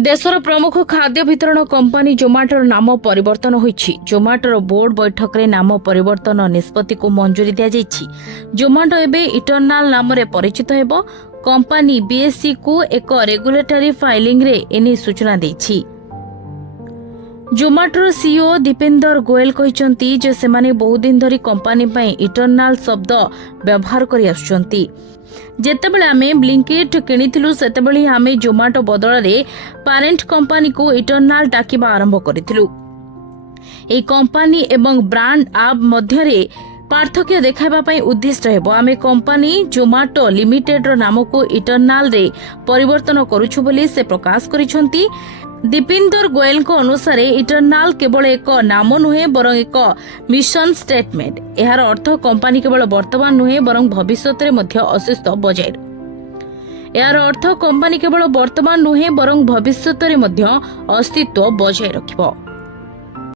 देशर प्रमुख खाद्य वितरण कंपनी जोमाटोर नाम परिवर्तन होईछि। जोमाटोर बोर्ड बैठक रे नाम परिवर्तन निष्पत्ति को मंजूरी दिया जाइछि। जोमाटो एबे इटरनाल नाम रे परिचित हेबो। कंपनी बीएससी को एक रेगुलेटरी फाइलिंग रे एनी सूचना देछि। जोमाटोर सीईओ दीपेंदर गोयल कहिसंती जे सेमाने बहुत दिन धरी कंपनी पई इटरनाल शब्द व्यवहार करि आछुचंती। जेतेबेले आमे ब्लिंकिट किनिथिलु सेतेबेले आमे जोमाटो बदल रे पारेंट कंपनी को इटरनाल डाकिबा आरंभ करिथिलु। ए कंपनी एवं ब्रांड आप मध्य रे पार्थक्य देखाइबा पई उद्दिष्ट हेबो। आमे कंपनी जोमाटो लिमिटेड रो नाम को इटरनाल रे परिवर्तन करूछु बोली से प्रकाश करिसंती। दीपेंदर गोयल को अनुसार इटरनाल केवल एक नाम नुहे बरं एक मिशन स्टेटमेंट। यार अर्थ कंपनी केवल वर्तमान नुहे बरं भविष्यत रे मध्य अस्तित्व बजाय यार अर्थ कंपनी केवल वर्तमान नुहे बरं भविष्यत रे मध्य अस्तित्व बजाय रखिबो।